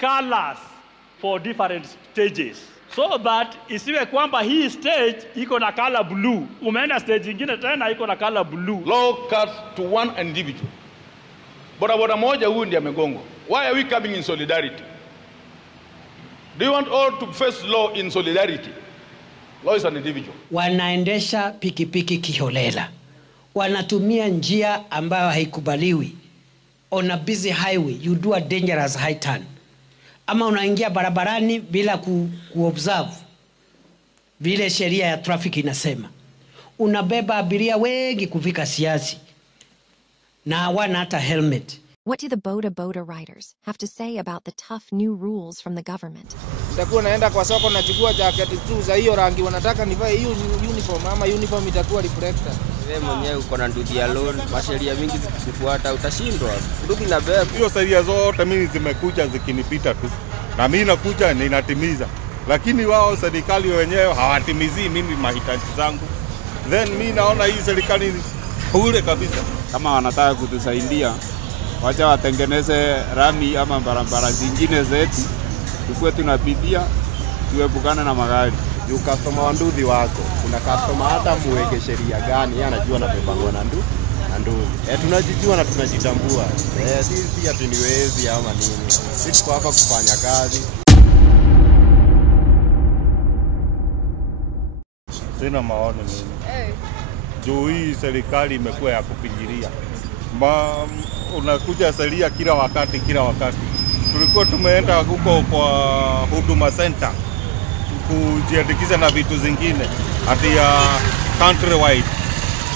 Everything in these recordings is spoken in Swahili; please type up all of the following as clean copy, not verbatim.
colors for different stages, so that isiwe kwamba hii stage iko na color blue, umeenda stage nyingine tena iko na color blue. Law cuts to one individual. Boda moja huyu ndiye amegongo. Why are we coming in solidarity? Do you want all to face law in solidarity? Law is an individual. Wanaendesha pikipiki kiholela. Wanatumia njia ambayo haikubaliwi. On a busy highway, you do a dangerous high turn. Ama unaingia barabarani bila kuobserve vile sheria ya traffic inasema. Unabeba abiria wengi kufika Siasi na hawana hata helmet. What do the boda riders have to say about the tough new rules from the government? Nitakuwa naenda kwa soko nachukua jacket tu za hiyo rangi wanataka nivae hiyo uniform ama uniform itakuwa reflector. Wewe mwenyewe uko na nduthi alone, masheria mingi zikifuata utashindwa. Nduthi na beba. Hiyo sheria zote mimi zimekuja zikinipita tu. Na mimi nakuja ninatimiza. Lakini wao serikali wenyewe hawatimizi mimi mahitaji zangu. Then mimi naona hii serikali bure kabisa. Kama wanataka kutusaidia, wacha watengeneze rami ama barabara zingine zetu. Tukue tunapitia, tuepukane na magari. Yu customer wa nduthi wako. Kuna customer hata muweke sheria gani, yeye anajua anabebangwa na nduthi. Tunajijua na tunajitambua. Sisi ati niwezi ama nini. Sisi kwa hapa kufanya kazi. Sina maoni mimi. Juu hii serikali imekuwa ya kufinyiria. Unakuja sheria kila wakati. Tulikuwa tumeenda huko kwa Huduma Center kujiandikisha na vitu zingine hati ya countrywide.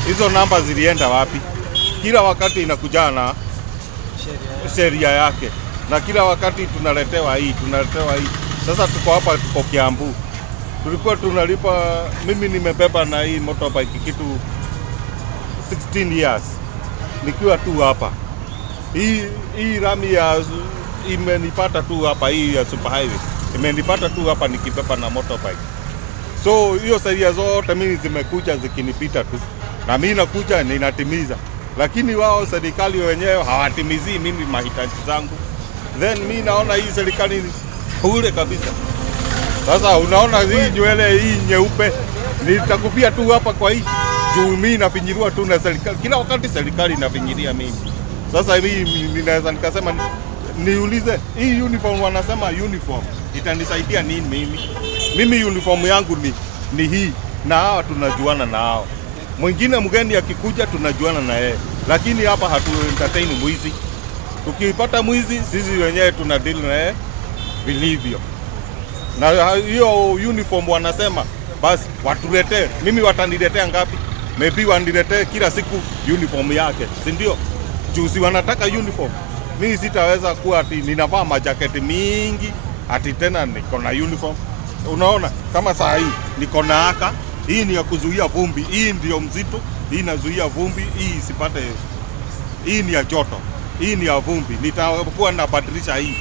Hizo namba zilienda wapi? Kila wakati inakuja na sheria yake. Na kila wakati tunaletewa hii. Sasa tuko hapa, tuko Kiambu. Tulikuwa tunalipa, mimi nimebeba na hii motorbike kitu 16 years. Nikiwa tu hapa. Hii rami ya imenipata tu hapa, hii ya super highway. Imenipata tu hapa nikibeba na motorbike. So hiyo sheria zote mimi zimekuja zikinipita tu. Na mimi nakuja ninatimiza. Lakini wao serikali wenyewe hawatimizi mimi mahitaji zangu. Then mimi naona hii serikali bure kabisa. Sasa unaona hii nywele hii nyeupe nitakupia tu hapa kwa hii. Juu mimi nafinyiriwa tu na serikali. Kila wakati serikali inafinyiria mimi. Sasa mimi ninaweza nikasema niulize hii uniform wanasema uniform itanisaidia nini mimi? Mimi uniform yangu ni hii na hawa tunajuana na hao. Mwingine mgeni akikuja tunajuana na yeye. Lakini hapa hatu entertain mwizi. Tukipata mwizi sisi wenyewe tuna deal na yeye vilivyo. Na hiyo uniform wanasema basi watuletee. Mimi wataniletea ngapi? Maybe waniletee kila siku uniform yake, si ndio? Juzi wanataka uniform. Mimi sitaweza kuwa ati ninavaa majaketi mingi ati tena niko na uniform. Unaona kama saa hii niko na haka, hii ni ya kuzuia vumbi, hii ndio mzito, hii inazuia vumbi, hii isipate. Hii ni ya joto, hii ni ya vumbi. Nitakuwa nabadilisha hii.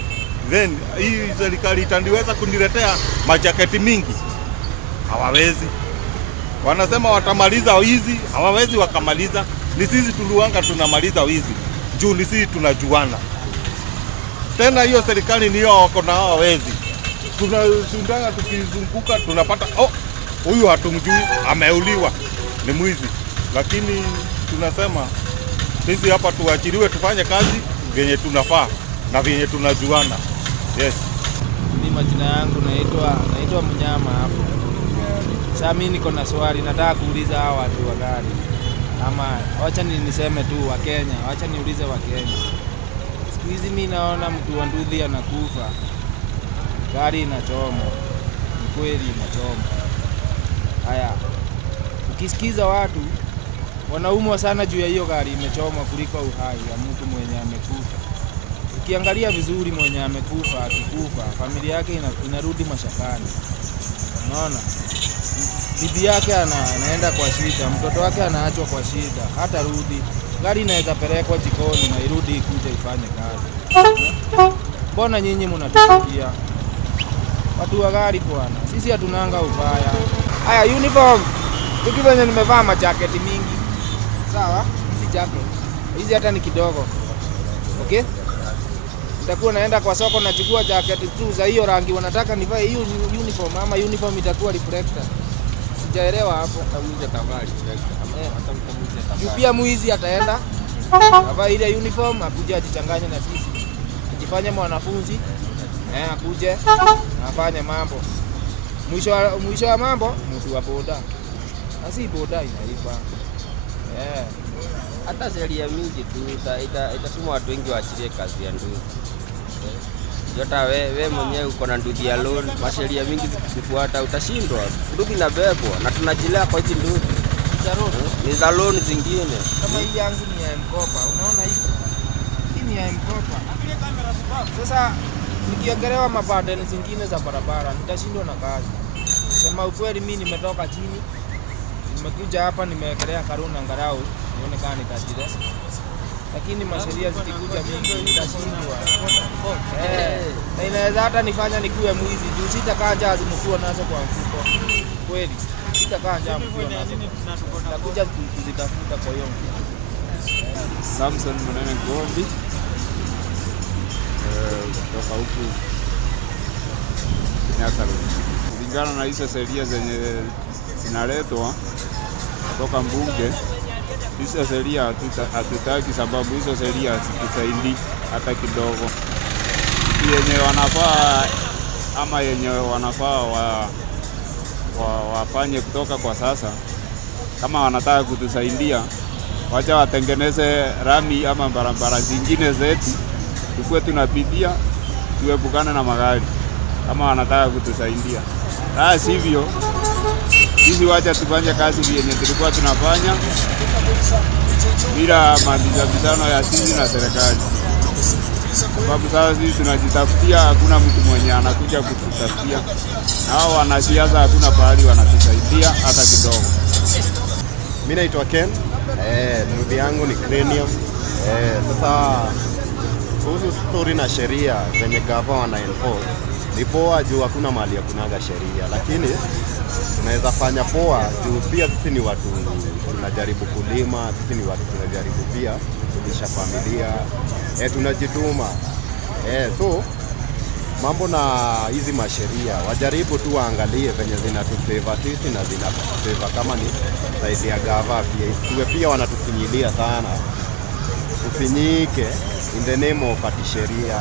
Then hii serikali itaniweza kuniletea majaketi mingi? Hawawezi. Wanasema watamaliza wizi, hawawezi wakamaliza. Ni sisi tuluanga tunamaliza wizi. Juu ni sisi tunajuana. Tena hiyo serikali ni yao wako na hawawezi. Tunashindana tukizunguka tunapata huyu hatumjui, ameuliwa, ni mwizi. Lakini tunasema sisi hapa tuachiliwe tufanye kazi vyenye tunafaa na vyenye tunajuana. Yes. Mimi majina yangu naitwa Mnyama hapo. Sasa mimi niko na swali nataka kuuliza hawa watu wa gari. Ama wacha niseme tu wa Kenya, wacha niulize wa Kenya. Siku hizi mimi naona mtu wa nduthi anakufa. Gari inachomwa. Ni kweli inachomwa. Haya. Ukisikiza watu wanaumwa sana juu ya hiyo gari imechomwa kuliko uhai ya mtu mwenye amekufa. Ukiangalia vizuri mwenye amekufa akikufa, familia yake inarudi mashakani. Unaona? Bibi yake anaenda kwa shida, mtoto wake anaachwa kwa shida, hata rudi. Gari inaweza pelekwa jikoni na irudi ikuje ifanye kazi. Mbona nyinyi mnatupigia? Watu wa gari bwana, sisi hatunanga ubaya. Haya uniform. Tukivyo nimevaa majaketi mingi. Sawa? Hizi jacket. Hizi hata ni kidogo. Okay? Nitakuwa naenda kwa soko nachukua jacket tu za hiyo rangi wanataka nivae hiyo uniform ama uniform itakuwa reflector. Sijaelewa hapo. Mtamuiza kavaa reflector. Hata mtamuiza kavaa. Pia muizi ataenda avaa ile uniform akuje ajichanganye na sisi. Akifanya mwanafunzi akuje afanye mambo. Mwisho wa mambo mtu wa boda. Asi boda inaiba. Hata sheria mingi tu itatuma watu wengi waachilie kazi ya ndugu. Jota we mwenyewe uko na ndugu ya loan, masheria mingi zikifuata utashindwa. Ndugu inabebwa na tunajilea kwa hizi ndugu. Ni za loan zingine. Kama hii yangu ni ya mkopa, unaona hii? Hii ni ya mkopa. Sasa nikiongelewa mabadeni zingine za barabara nitashindwa na kazi. Sema ukweli mimi nimetoka chini. Nimekuja hapa nimewekelea karuni angalau nione kama nitajira. Lakini masheria zikikuja mingi nitashindwa. Na inaweza hata nifanya nikuwe mwizi. Juu sitakaa njaa zimekuwa nazo kwa mfuko. Kweli. Sitakaa njaa mkuwa nazo. Nitakuja kuzitafuta kwa hiyo mfuko. Samson Munene Ngombi kutoka huku Nyakaru. Kulingana na hizo sheria zenye zinaletwa kutoka mbunge, hizo sheria hatutaki, sababu hizo sheria hazitusaidii hata kidogo. Yenye wanafaa ama yenye wanafaa wafanye kutoka kwa sasa, kama wanataka kutusaidia, wacha watengeneze rami ama barabara zingine zetu tukue tunapitia, tuepukane na magari kama wanataka kutusaidia. Sivyo sisi wacha tufanye kazi yenye tulikuwa tunafanya bila mabizano ya sisi na serikali, sababu sasa sisi tunajitafutia, hakuna mtu mwenye anakuja kututafutia, na hao wanasiasa hakuna pahali wanatusaidia hata kidogo. Mimi naitwa Ken, ndugu yangu ni Cranium. Sasa kuhusu story na sheria zenye gava wana enforce, ni poa juu hakuna mali ya kunaga sheria, lakini tunaweza fanya poa juu pia sisi ni watu tunajaribu kulima, sisi ni watu tunajaribu pia kulisha familia, tunajituma. So mambo na hizi masheria wajaribu tu waangalie venye zinatufavor sisi na zinatufavor kama ni zaidi ya gava pia. Isiwe pia wanatufinyilia sana. Ufinyike in the name of ati sheria.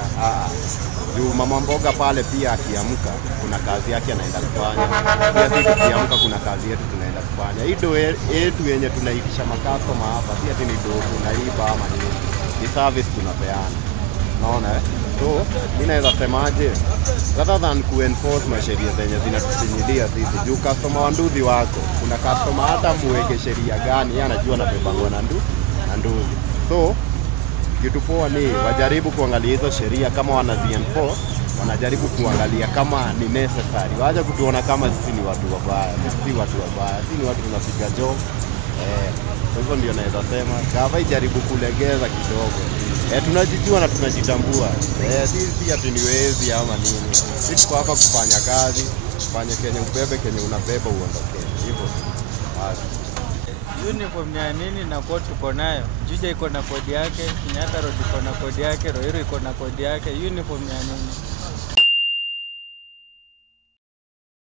Juu mama mboga pale pia akiamka kuna kazi yake anaenda kufanya. Pia sisi tukiamka kuna kazi yetu tunaenda kufanya. Hii ndio yetu yenye tunaitisha makastoma hapa. Pia ni ndio tunaiba ama nini. Ni service tunapeana. Unaona So, mimi naweza semaje, rather than kuenforce masheria zenye zinatufinyilia sisi, juu customer wa nduthi wako, kuna customer hata muweke sheria gani, yeye anajua anapepangwa na nduthi. So, kitu poa ni wajaribu kuangalia hizo sheria kama wanazienforce, wanajaribu kuangalia kama ni necessary. Waje kutuona kama sisi ni watu wabaya, sisi watu wabaya, sisi ni watu tunapiga job. Hivyo ndio naweza sema, gava ijaribu kulegeza kidogo. Tunajijua na tunajitambua. Sisi ati ni wezi ama nini. Sisi kwa hapa kufanya kazi, kufanya kenye ubebe, kenye unabeba uondoke. Hivyo. Uniform ya nini na kwa tuko nayo. Juja iko na kodi yake, Kenyatta Road iko na kodi yake, Ruiru iko na kodi yake. Uniform ya nini?